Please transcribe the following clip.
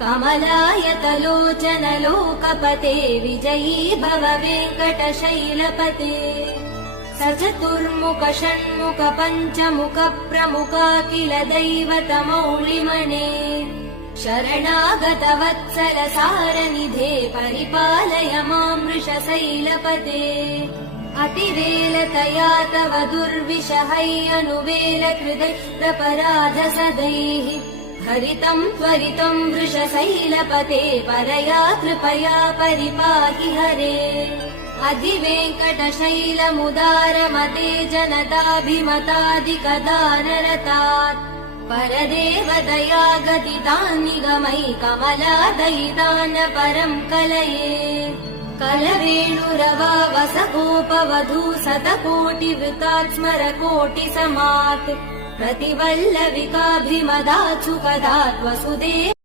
कमलायतलोचन लोकपते विजयी भव वेङ्कटशैलपते स चतुर्मुख षण्मुख पञ्चमुख प्रमुखाखिल दैवतमौलिमणे शरणागत वत्सल सारनिधे परिपालय मां वृषशैलपते अतिवेलतया तव दुर्विषहैरनुवेल कृतैरपराध सदैः हरितं त्वरितं वृषशैलपते परया कृपया परिपाहि हरे अधिवेङ्कटशैलमुदारमते जनताभिमतादिकदानरतात् परदेवदया गदितान् निगमै कमलादयितान् परं कलये कलवेणुरवा वसगोपवधू शतकोटिवृतात् स्मरकोटिसमात् प्रतिवल्लविकाभिमदात् सुखदात् वसुदेव